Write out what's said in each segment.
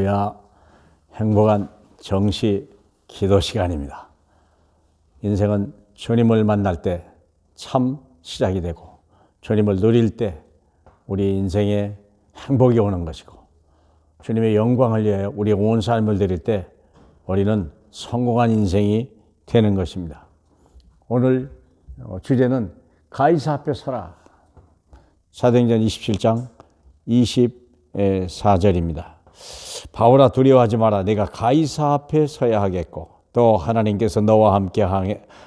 할렐루야. 행복한 정시 기도 시간입니다. 인생은 주님을 만날 때 참 시작이 되고 주님을 누릴 때 우리 인생에 행복이 오는 것이고 주님의 영광을 위하여 우리의 온 삶을 드릴 때 우리는 성공한 인생이 되는 것입니다. 오늘 주제는 가이사 앞에 서라. 사도행전 27장 24절입니다. 바울아 두려워하지 마라. 내가 가이사 앞에 서야 하겠고 또 하나님께서 너와 함께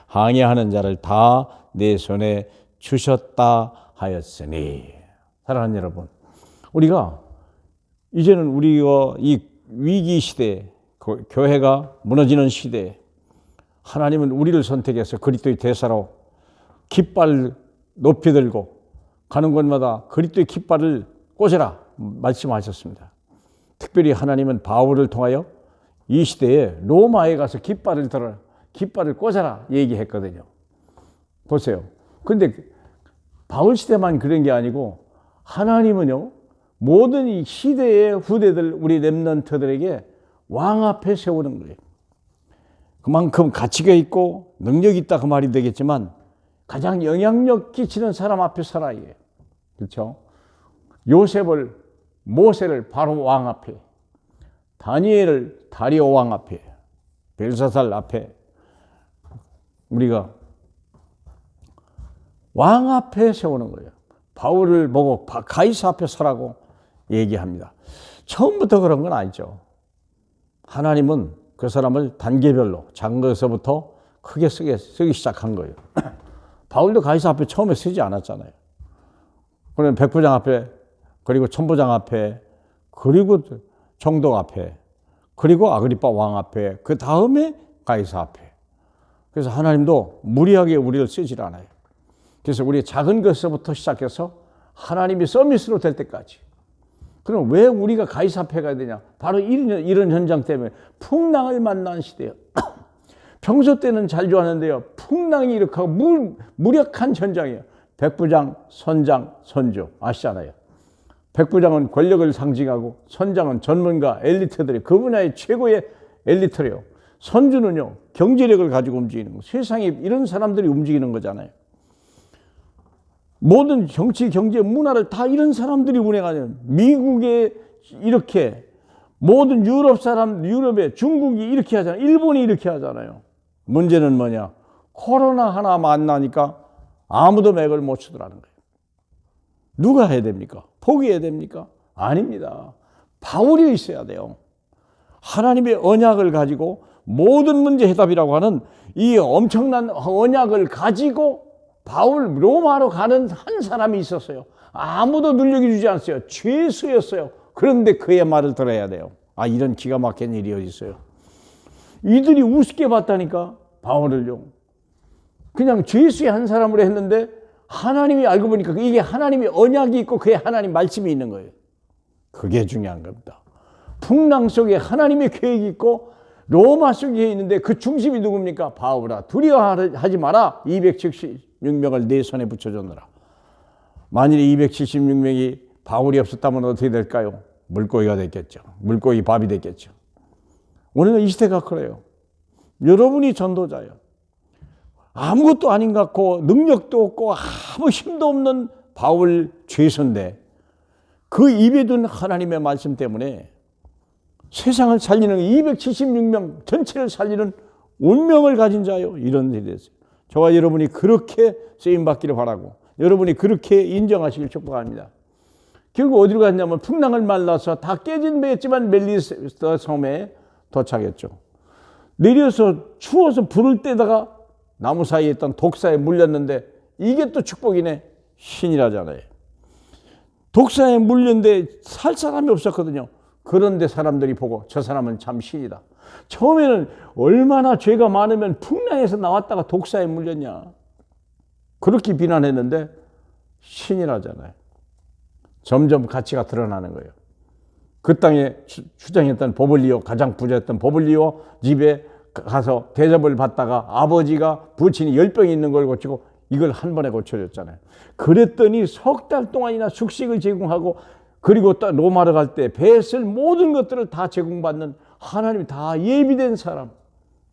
항해하는 자를 다 내 손에 주셨다 하였으니. 사랑하는 여러분, 우리가 이제는 우리가 이 위기 시대에, 교회가 무너지는 시대에 하나님은 우리를 선택해서 그리스도의 대사로 깃발 높이 들고 가는 곳마다 그리스도의 깃발을 꽂아라 말씀하셨습니다. 특별히 하나님은 바울을 통하여 이 시대에 로마에 가서 깃발을 들어라, 깃발을 꽂아라 얘기했거든요. 보세요. 근데 바울 시대만 그런 게 아니고 하나님은요, 모든 이 시대의 후대들, 우리 렘넌트들에게 왕 앞에 세우는 거예요. 그만큼 가치가 있고 능력이 있다 그 말이 되겠지만 가장 영향력 끼치는 사람 앞에 서라 이게. 그렇죠? 요셉을, 모세를 바로 왕 앞에, 다니엘을 다리오 왕 앞에, 벨사살 앞에 우리가 왕 앞에 세우는 거예요. 바울을 보고 가이사 앞에 서라고 얘기합니다. 처음부터 그런 건 아니죠. 하나님은 그 사람을 단계별로 작은 것에서부터 크게 쓰기 시작한 거예요. 바울도 가이사 앞에 처음에 쓰지 않았잖아요. 그러면 백부장 앞에, 그리고 천부장 앞에, 그리고 총독 앞에, 그리고 아그리파 왕 앞에, 그 다음에 가이사 앞에. 그래서 하나님도 무리하게 우리를 쓰질 않아요. 그래서 우리 작은 것에서부터 시작해서 하나님이 서밋으로 될 때까지. 그럼 왜 우리가 가이사 앞에 가야 되냐? 바로 이런 현장 때문에 풍랑을 만난 시대예요. 평소 때는 잘 좋았는데요, 풍랑이 이렇게 하고 무력한 현장이에요. 백부장, 선장, 선조 아시잖아요. 백부장은 권력을 상징하고 선장은 전문가, 엘리트들이 그 분야의 최고의 엘리트래요. 선주는요, 경제력을 가지고 움직이는 거. 세상에 이런 사람들이 움직이는 거잖아요. 모든 정치, 경제, 문화를 다 이런 사람들이 운행하는, 미국에 이렇게, 모든 유럽에 중국이 이렇게 하잖아요. 일본이 이렇게 하잖아요. 문제는 뭐냐? 코로나 하나 만나니까 아무도 맥을 못 추더라는 거예요. 누가 해야 됩니까? 포기해야 됩니까? 아닙니다. 바울이 있어야 돼요. 하나님의 언약을 가지고 모든 문제 해답이라고 하는 이 엄청난 언약을 가지고 바울 로마로 가는 한 사람이 있었어요. 아무도 능력이 주지 않았어요. 죄수였어요. 그런데 그의 말을 들어야 돼요. 아, 이런 기가 막힌 일이 어디 있어요. 이들이 우습게 봤다니까, 바울을요. 그냥 죄수의 한 사람으로 했는데 하나님이 알고 보니까 이게 하나님의 언약이 있고 그의 하나님 말씀이 있는 거예요. 그게 중요한 겁니다. 풍랑 속에 하나님의 계획이 있고 로마 속에 있는데 그 중심이 누굽니까? 바울아 두려워하지 마라. 276명을 내 손에 붙여줬노라. 만일에 276명이 바울이 없었다면 어떻게 될까요? 물고기가 됐겠죠. 물고기 밥이 됐겠죠. 오늘은 이 시대가 그래요. 여러분이 전도자예요. 아무것도 아닌 것 같고 능력도 없고 아무 힘도 없는 바울 죄수인데 그 입에 둔 하나님의 말씀 때문에 세상을 살리는 276명 전체를 살리는 운명을 가진 자요. 이런 일이 됐어요. 저와 여러분이 그렇게 쓰임받기를 바라고 여러분이 그렇게 인정하시길 축복합니다. 결국 어디로 갔냐면 풍랑을 만나서 다 깨진 배였지만 멜리스 섬에 도착했죠. 내려서 추워서 불을 떼다가 나무 사이에 있던 독사에 물렸는데 이게 또 축복이네. 신이라잖아요. 독사에 물렸는데 살 사람이 없었거든요. 그런데 사람들이 보고 저 사람은 참 신이다. 처음에는 얼마나 죄가 많으면 풍랑에서 나왔다가 독사에 물렸냐. 그렇게 비난했는데 신이라잖아요. 점점 가치가 드러나는 거예요. 그 땅에 추장했던 보블리오, 가장 부자였던 보블리오 집에 가서 대접을 받다가 아버지가 부친이 열병이 있는 걸 고치고 이걸 한 번에 고쳐줬잖아요. 그랬더니 석 달 동안이나 숙식을 제공하고 그리고 또 로마로 갈 때 배에 쓸 모든 것들을 다 제공받는 하나님이 다 예비된 사람.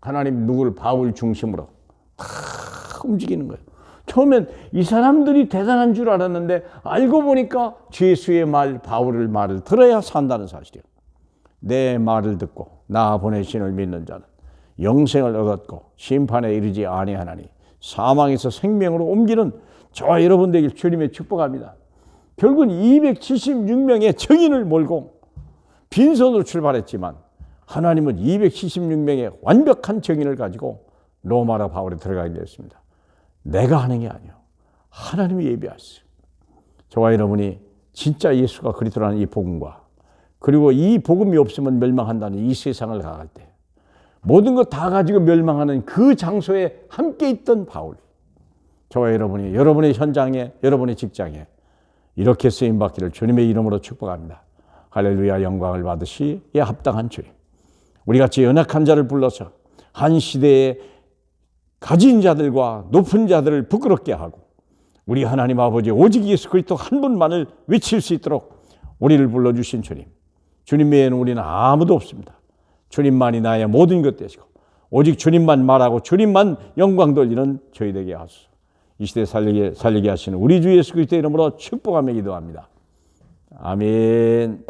하나님 누구를 바울 중심으로 다 움직이는 거예요. 처음엔 이 사람들이 대단한 줄 알았는데 알고 보니까 예수의 말, 바울의 말을 들어야 산다는 사실이에요. 내 말을 듣고 나 보내신 이를 믿는 자는 영생을 얻었고 심판에 이르지 아니하나니 사망에서 생명으로 옮기는 저와 여러분 되길 주님의 축복합니다. 결국은 276명의 증인을 몰고 빈손으로 출발했지만 하나님은 276명의 완벽한 증인을 가지고 로마로 바울에 들어가게 되었습니다. 내가 하는 게 아니에요. 하나님이 예비하셨어요. 저와 여러분이 진짜 예수가 그리스도라는 이 복음과 그리고 이 복음이 없으면 멸망한다는 이 세상을 가갈 때 모든 것 다 가지고 멸망하는 그 장소에 함께 있던 바울. 저와 여러분이 여러분의 현장에 여러분의 직장에 이렇게 쓰임받기를 주님의 이름으로 축복합니다. 할렐루야. 영광을 받으시기에 합당한 주님. 우리같이 연약한 자를 불러서 한 시대에 가진 자들과 높은 자들을 부끄럽게 하고 우리 하나님 아버지 오직 예수 그리스도 한 분만을 외칠 수 있도록 우리를 불러주신 주님. 주님 외에는 우리는 아무도 없습니다. 주님만이 나의 모든 것 되시고 오직 주님만 말하고 주님만 영광 돌리는 저희 되게 하소서. 이 시대 살리게 하시는 우리 주 예수 그리스도의 이름으로 축복하며 기도합니다. 아멘.